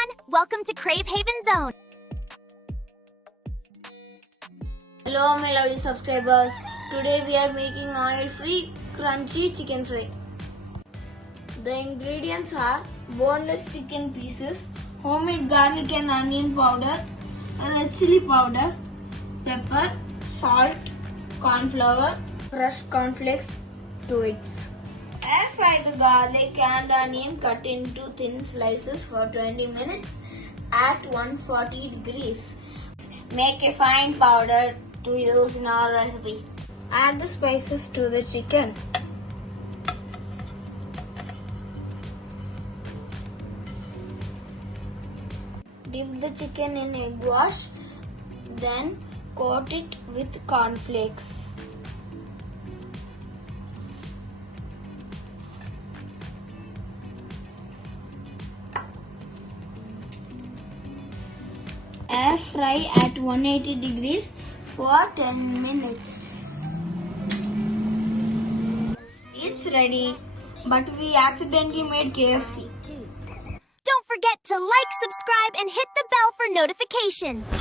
everyone! Welcome to Crave Haven Zone. Hello my lovely subscribers. Today we are making oil-free crunchy chicken fry. The ingredients are boneless chicken pieces, homemade garlic and onion powder, red chili powder, pepper, salt, corn flour, crushed cornflakes, 2 eggs. Air fry the garlic and onion cut into thin slices for 20 minutes at 140 degrees. Make a fine powder to use in our recipe. Add the spices to the chicken. Dip the chicken in egg wash, then coat it with cornflakes. Air fry at 180 degrees for 10 minutes. It's ready, but we accidentally made KFC. Don't forget to like, subscribe, and hit the bell for notifications.